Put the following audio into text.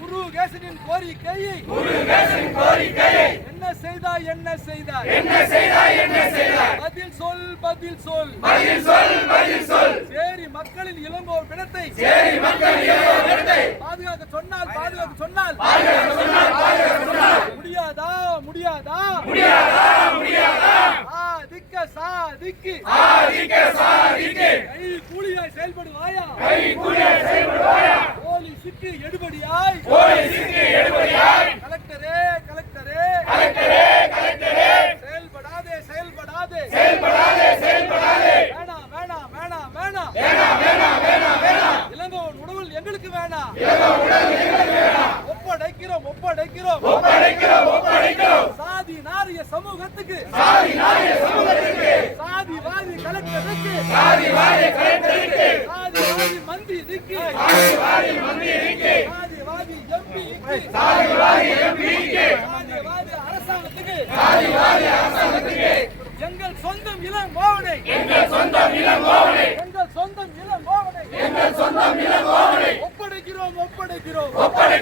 முருகேசனின் கோரிக்கையை என்ன செய்தாய் பதில் சொல் சேரி மக்களின் இளங்கோவன் பிணத்தை பாதுகாக்க சொன்னால் முடியாதா சாதிக்கு கை கூலியாய் செயல்படுவாயா போலீசுக்கு எடுபடியாய் கலெக்டரே செயல்படாதே வேணாம் இளங்கோவன் உடல் எங்களுக்கு வேணாம் ஒப்படைக்கிறோம் சாதி நாரிய சமூகத்துக்கு சாதிவாதி கலெக்டருக்கு சாதிவாதி மந்திரிக்கு சாதிவாதி எம்பிக்கு சாதிவாதி அரசாங்கத்துக்கு எங்கள் சொந்தம் இளங்கோவனை ஒப்படைக்கிறோம்